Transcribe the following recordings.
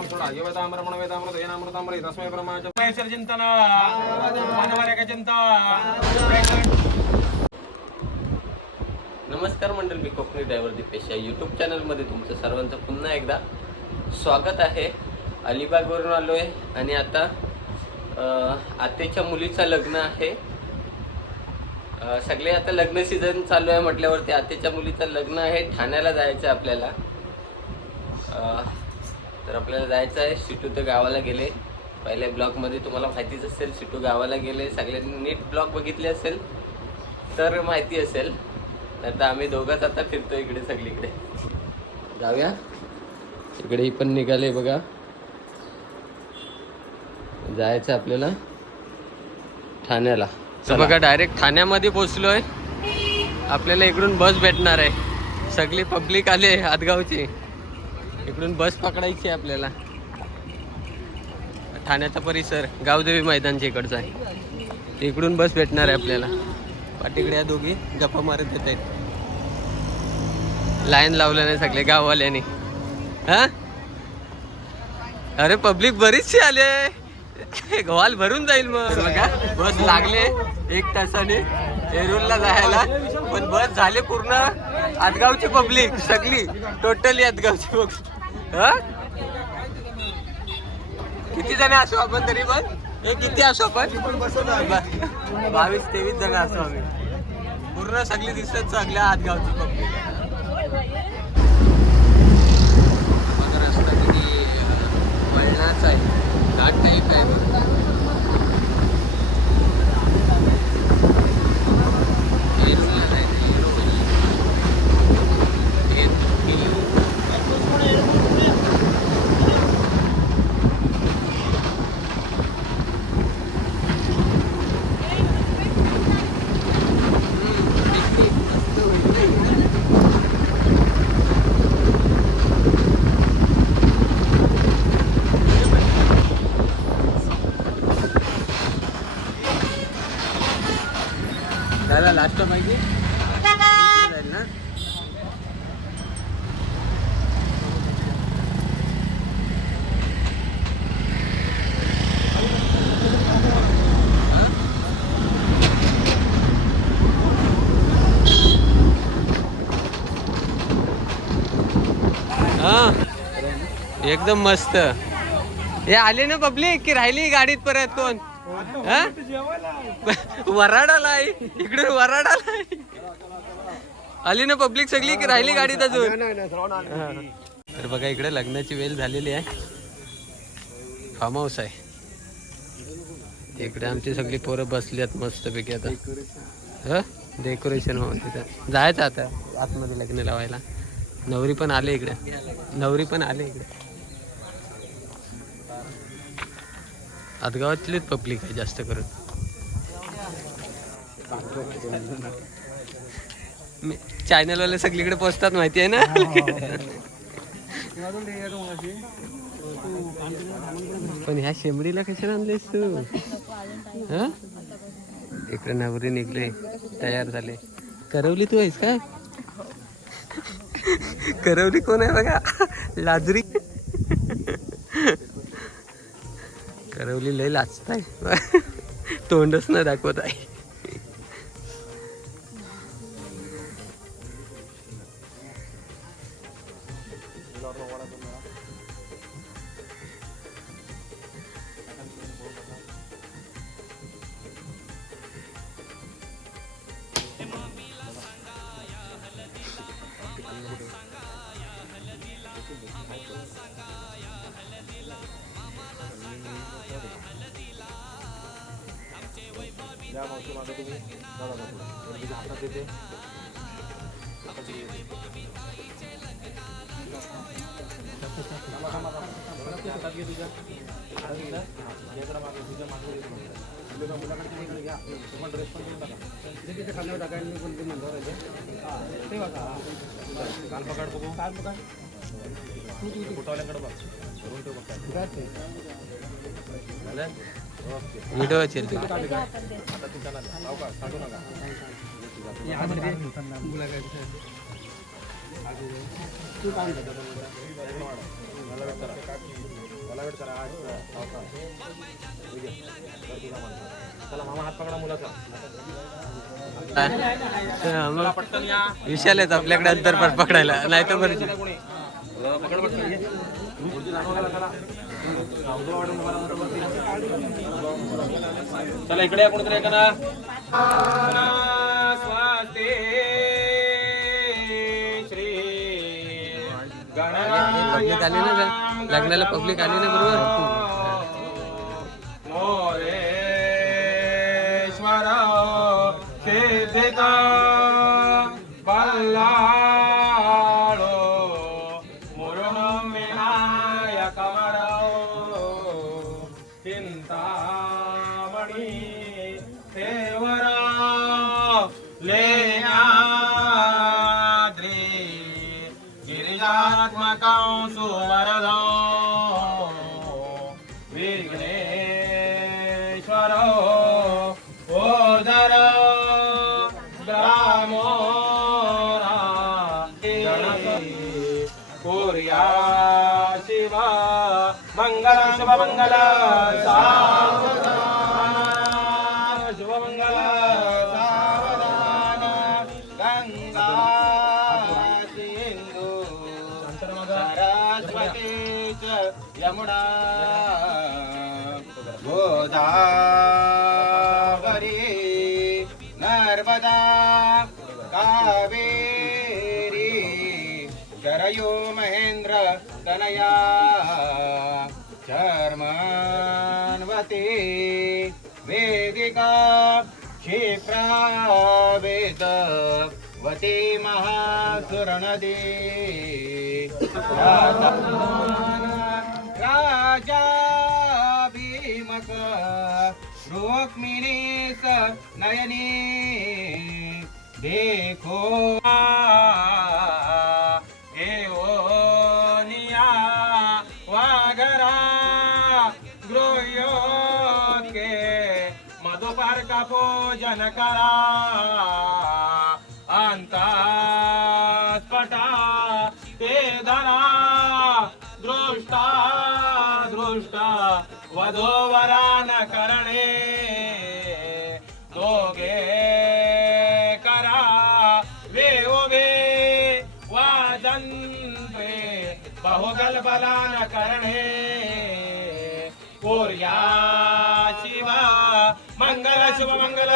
ओम सोडा ये वेदामृत वेदामृत ये नामृतामृत तस्मै ब्रह्माच महेश्वर चिंतन मानवार्य चिंतन. नमस्कार मंडळ, मी कोकणी ड्रायव्हर दीपेश या यूट्यूब चॅनलमध्ये तुमचं सर्वांचं पुन्हा एकदा स्वागत आहे. अलिबागवरून आलो आहे आणि आता आत्याच्या मुलीचं लग्न आहे. सगळे आता लग्न सीझन चालू आहे म्हटल्यावरती आत्याच्या मुलीचं लग्न आहे. ठाण्याला जायचं आहे आपल्याला. तर आपल्याला जायचं आहे. सिटू तर गावाला गेले. पहिल्या ब्लॉगमध्ये तुम्हाला माहितीच असेल, सिटू गावाला गेले. सगळ्यांनी नीट ब्लॉग बघितले असेल तर माहिती असेल. आता आम्ही दोघंच आता फिरतो इकडे सगळीकडे. जाऊया इकडे. ही पण निघाले बघा. जायचं आपल्याला ठाण्याला. तर बघा डायरेक्ट ठाण्यामध्ये पोचलोय. आपल्याला इकडून बस भेटणार आहे. सगळी पब्लिक आले आदगावची. इकडून बस पकडायची आहे आपल्याला. ठाण्याचा परिसर गावदेवी मैदानच्या इकडचा आहे. इकडून बस भेटणार आहे आपल्याला. पाठीकडे या दोघी गप्पा मारत येत आहेत. लाईन लावलं नाही सगळे गाववाल्याने. हा अरे पब्लिक बरीचशी आले. गव्हाल भरून जाईल मग. बघा बस लागले 1 तासाने एरुलला जायला. पण बस झाले पूर्ण आदगावची पब्लिक सगळी. टोटली आदगावची पब्लिक. हा किती जण असू आपण तरी पण? हे किती असू आपण? 22-23 जण असू आम्ही. पूर्ण सगळी दिसत सगळ्या आदगावची पब्लिक. बघा रस्ता किती वळणाचा आहे. घाट टाईप आहे. त्याला लास्ट पाहिजे जाईल ना. हा एकदम मस्त. हे आले ना पब्लिक की राहिली गाडीत परत कोण? वराडाला इकडून वराडाला आली ना पब्लिक सगळी की राहिली गाडीत अजून. तर बघा इकडे लग्नाची वेळ झालेली आहे. फार्म हाऊस आहे इकडे. आमची सगळी पोरं बसली आहेत मस्तपैकी. आता डेकोरेशन तिथं जायचं आता आतमध्ये लग्न लावायला. नवरी पण आले इकडे. आदगावातलीच पब्लिक आहे जास्त करून. चॅनलवाले सगळीकडे पोचतात माहिती आहे ना. पण ह्या शेंबडीला कशाला आणलेस तू? हा इकडे नवरी निघले, तयार झाले. करवली तू आहेस का? करवली कोण आहे बघा? लाजरी. करवली लय लाजताय. तोंडच न दाखवत आहे. या मावशी मागे तुम्ही हातात देते. हातात घे तुझ्या. मागे तुझ्या मागे मुलाकडे घ्या. तुम्हाला ड्रेस पण देऊन टाका. तिथे खाल्ल्यावर टाकायला मी पण ते म्हणतो ते बघा. काल पकड बघू. काल पकड तू फोटोवाल्याकडे बघ. करून ठेव बघ. व्हिडिओ असेल आता तुझ्या लाव का सांगू नका. तू काय चला मामा हात पकडा मुलाचा. पटकन या. विशाल आहेत आपल्याकडे अंतरपाठ पकडायला, नाही तर बरं. कोणी पकड पटकन ये. गुरुजी जाणवला चला. उजवा वाढून उभा राहा वरती. चला इकडे या कोणीतरी एका ना. स्वस्ति श्री पब्लिक आली ना, लग्नाला पब्लिक आली ना बरोबर. मोरेश्वर सिद्धिका बल्लाळो मुरुण विनायकमरो चिंतामणी देवरा लेनाद्री गिरिजात्मकं सुवरदो विघ्नेश्वर ओदर ग्रामोरा कोर्या शिवा मंगल शुभ मंगल सावधान शुभ मंगल सावधान गंगा सिंधु सरस्वती च यमुना गोदावरी नर्मदा कावेरी सरयू महेंद्र तनया चर्मन्वती वेदिका क्षिप्रावेद वती महासुरनदी राजा भीमक रुक्मिणीस नयनी देखो एओनिया वागरा गृह्यो के मधुपर का भोजन करा अंतस्पटा ते धरा दृष्टा दृष्टा वधोवरान करणे दोघे करा वे उभे वादन्ते बहुगल बलान करणे कोर्या शिवा मंगल शुभ मंगल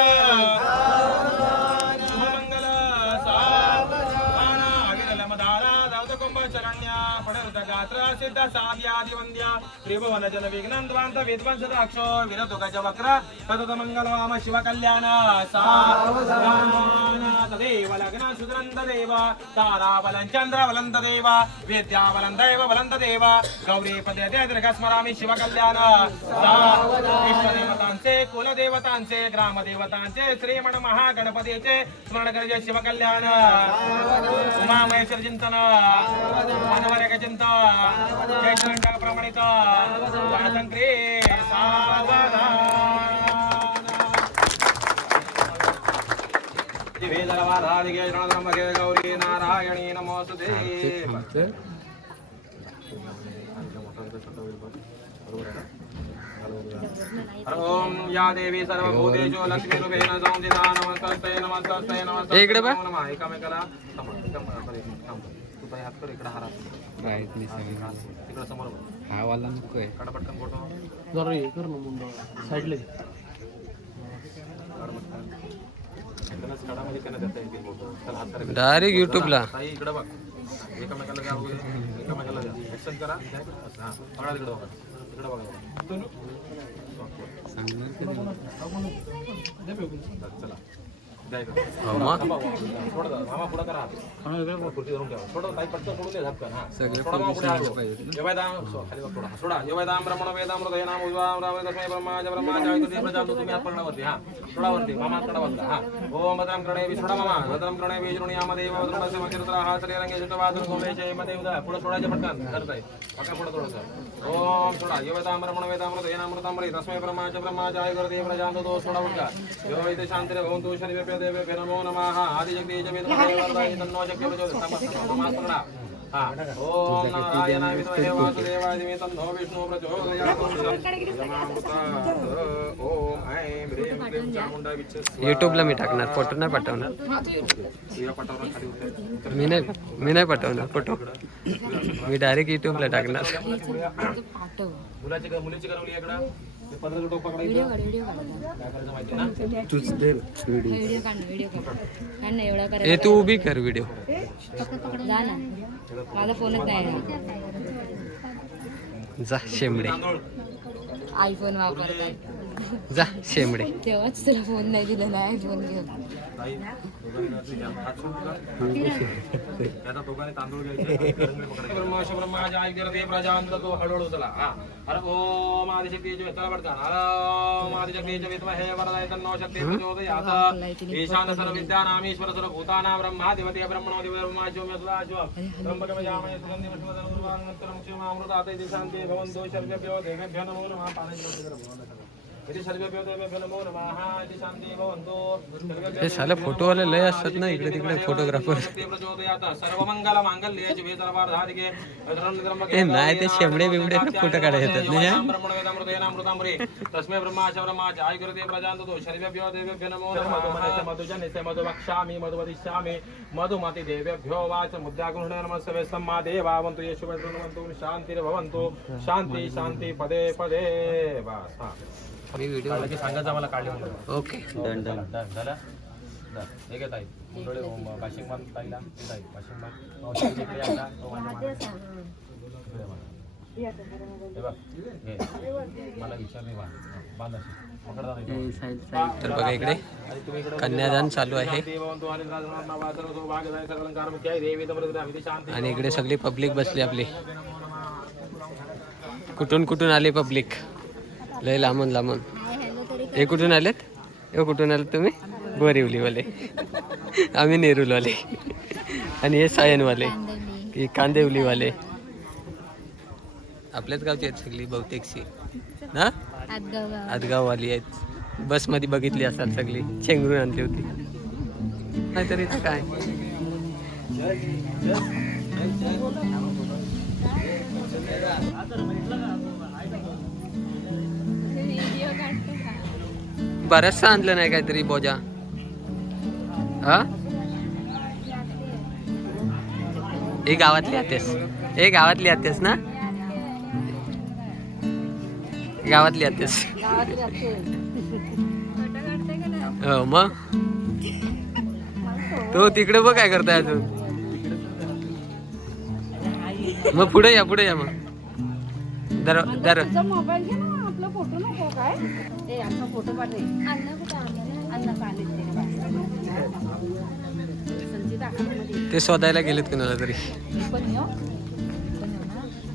शुभ मंगल सावधान अगिरल मदारा दौत कुंभ शरण्या पडरुत गात्र सिद्ध साध्यादि वंद्या त्रिभुवन जन विघ्नंद्वांत विद्वंस राक्षो विरतु गज वक्र तदत मंगल वाम शिव कल्याण सावधान तदेव लग्न सुदरंत देव तारावलं चंद्रवलंत देव विद्यावलं दैव वलंत देव गौरी पदे दीर्घ स्मरामि शिव कल्याण इष्टदेवतांचे कुलदेवतांचे ग्रामदेवतांचे श्रीमण महागणपतीचे स्मरण करजे शिव कल्याण उमा महेश्वर चिंतन मनोहर चिंतन जय श्रीरंग प्रमाणित वासंक्री सावधान दिवे जलवाधादिगे रणधर्मगे गौरी नारायणी नमोस्तुते ओम या देवी सर्वभूतेषु लक्ष्मीरूपेण संस्थिता नमस्तस्यै नमस्तस्यै नमस्तस्यै इकडे बघ. नमः एकामेकाला तू ताई हात कर इकडे हारा इकडे समोर हा वाला नको आहे. काढ पटकन फोटो जरा हे कर ना मुंडा साईडला घे. त्यांनाच काढामध्ये त्यांना देता येतील फोटो चल हात कर डायरेक्ट युट्यूबला. ताई इकडे बघ एकामेकाला द्या वगैरे एकामेकाला द्या ऍक्शन करा हां बघा इकडे बघा इकडे बघा चला मामा पुढे करा खुर्ची धरून ठेवा थोडं ताई पटकन सोडून दे झपकन हां सगळे थोडा मागं पुढे हलवा. पाहिजे. जेवायदाम खाली बघ थोडा सोडा जेवायदाम ब्रह्मण वेदामृत हे नाम उजवा राम तस्मै ब्रह्मा जायतु प्रजापती तुम्ही हात पकडावरती हां सोडावरती मामा हात काढावरती हां ओम भद्रम कर्णे सोडा मामा भद्रम कर्णे विष्णुनी यामध्ये भद्रमस्य मंदिरतला हा श्रीरंगे शुद्धवादन सोमेशे मध्ये उदा पुढे सोडायचे पटकन करताय पक्का पुढे थोडंसं ओम सोडा जेवायदाम ब्रह्मण वेदामृत हे नामृतामृत तस्मै ब्रह्मा जायतु प्रजापती सोडा उठा यो इथे शांती ओम तु शरीर देव नमो नमः आदि जगदीश वेद तन्नो शक्ती प्रचोदयात् मामा पकडा हा ओम नारायणाय विद्महे वासुदेवाय धीमहि तन्नो विष्णुः प्रचोदयात् ओम ऐं ह्रीं क्लीं चामुंडा विच्छे युट्यूबला मी टाकणार, फोटो नाही पाठवणार. तुझ्या पटावर खाली उतर. मी नाही पाठवणार फोटो, मी डायरेक्ट युट्यूबला टाकणार. मुलीची करवली इकडं ते पदराचं टोप पकडायचं. काय करायचं माहिती ना? तूच दे व्हिडिओ. व्हिडिओ काढ ना एवढा करा. ए तू उभी कर व्हिडिओ. जा ना, माझा फोनच नाही जा शेंबडे, आयफोन वापरताय जा शेंबडे. तेव्हाच तुला फोन नाही दिलेला आयफोन घेऊन. ताई, दोघांनी हात सोड तुला. त्याचा दोघांनी तांदूळ घ्यायचे, करंगळी पकडायची. ब्रह्माच्या ऐकते ते प्रजावंत तो हळूहळू चला. हा अरे ओम आदिशक्तीचे चला पटकन. ओम आदिशक्तीचे विद्महे वरदाय तन्नो शक्ती प्रचोदयात्. ईशान सर्व विद्यानाम् ईश्वर सर्व भूतानां ब्रह्माधिपति ब्रह्मणोऽधिपति ब्रह्माच्यो मे सुदाच्यो त्र्यंबकमजामहे सुगन्धिं पुष्टिवर्धनम् क्षमामृतात् इति शान्तिः भवन्तु. सर्वेभ्यो देवेभ्यो नमो नमः. इति सर्वेभ्यो देवेभ्यो नमो नमः. इति शान्तिः भवन्तु. हे साले फोटोवाले लय असतात ना इकडे तिकडे फोटोग्राफर. सर्वमंगल मांगल्ये शिवे सर्वार्धाधिके हे नाही ते शेंबडे बिबडे फोटो काढायला येतात ना. तस्मै ब्रह्माच ब्रह्माच आय गुरुदेव प्रजान्तु सर्वेभ्यो देवेभ्यो नमो नमः. मधुजनिते मधु वक्ष्यामि मधु वदिष्यामि मधुमति देवेभ्यो वाच मुद्रागुणे नमस्ते सम्मा देवावन्तु येषु भवन्तु शान्तिर्भवन्तु. शान्ति शान्ति पदे पदे. बस हा मी व्हिडिओ काढलं सांगायचं आम्हाला काढले म्हणून. Okay done done. झालं हे घेत आहे मुंडोळे वाशिंग मान ताईला येत आहे वाशिंग मान औषध इकडे आणला तो माझ्या मागे. हे बघ घे मला विचार नाही बांध अशी पकडता नाही. तर बघा इकडे कन्यादान चालू आहे आणि इकडे सगळी पब्लिक बसली आपली. कुठून कुठून आले पब्लिक, लय लांबून लांबून. हे कुठून आलेत? हे कुठून आलेत तुम्ही? बोरिवलीवाले, आम्ही नेरूलवाले आणि हे सायनवाले, हे कांदिवलीवाले. आपल्याच गावची आहेत सगळी बहुतेकशी ना. आदगाववाली आहेत. बसमध्ये बघितली असतात सगळी, चेंगरून आणली होती. नाहीतर इथं काय बरचसं आणलं नाही काहीतरी बोजा. हा हे गावातली आतेस, हे गावातली आतेस ना, गावातली आतेस. हो मग तो तिकडे बघ काय करताय अजून. मग पुढे या मग. दर दर मोबाईल घे ना, आपला फोटो नको काय. ते आपला फोटो पाठव. ते शोधायला गेलेत कुणाला तरी.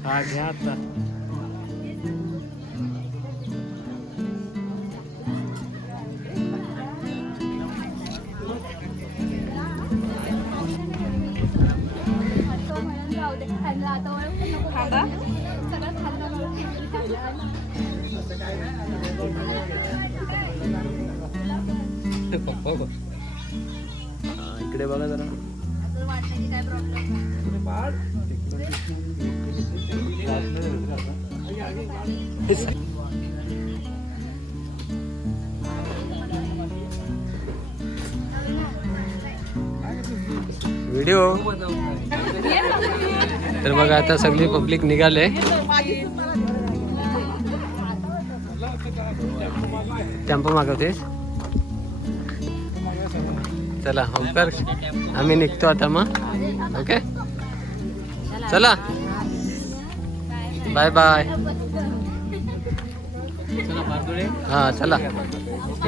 हा घ्या आता. इकडे बघा जरा. व्हिडिओ तर बघा आता सगळी पब्लिक निघाले. टेम्पो मागवते. चला ओंकार, आम्ही निघतो आता मग. ओके चला बाय बाय. हा चला,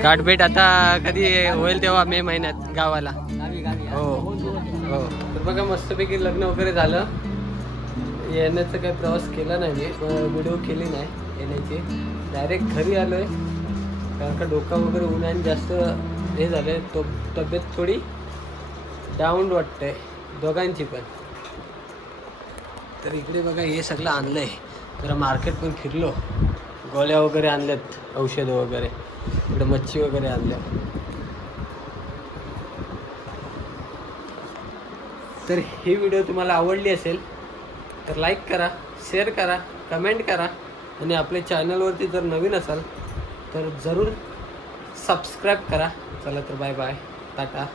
गाठ भेट आता कधी होईल तेव्हा मे महिन्यात गावाला. हो हो. तर बघा मस्तपैकी लग्न वगैरे झालं. येण्याचा काही प्रवास केला नाही मी, व्हिडिओ केली नाही येण्याची. डायरेक्ट घरी आलो आहे कारण का डोकं वगैरे उन्हाने जास्त हे झालं. तब्येत थोडी डाऊन वाटते दोघांची पण. तर इकडे बघा हे सगळं आणलं आहे. जरा मार्केट पण फिरलो, गोळ्या वगैरे आणल्यात, औषधं वगैरे. इकडे मच्छी वगैरे आणल्या. तर ही व्हिडिओ तुम्हाला आवडली असेल तर लाईक करा, शेअर करा, कमेंट करा आणि आपल्या चॅनलवरती जर नवीन असाल तर जरूर सबस्क्राईब करा. चला तर बाय बाय, टाटा.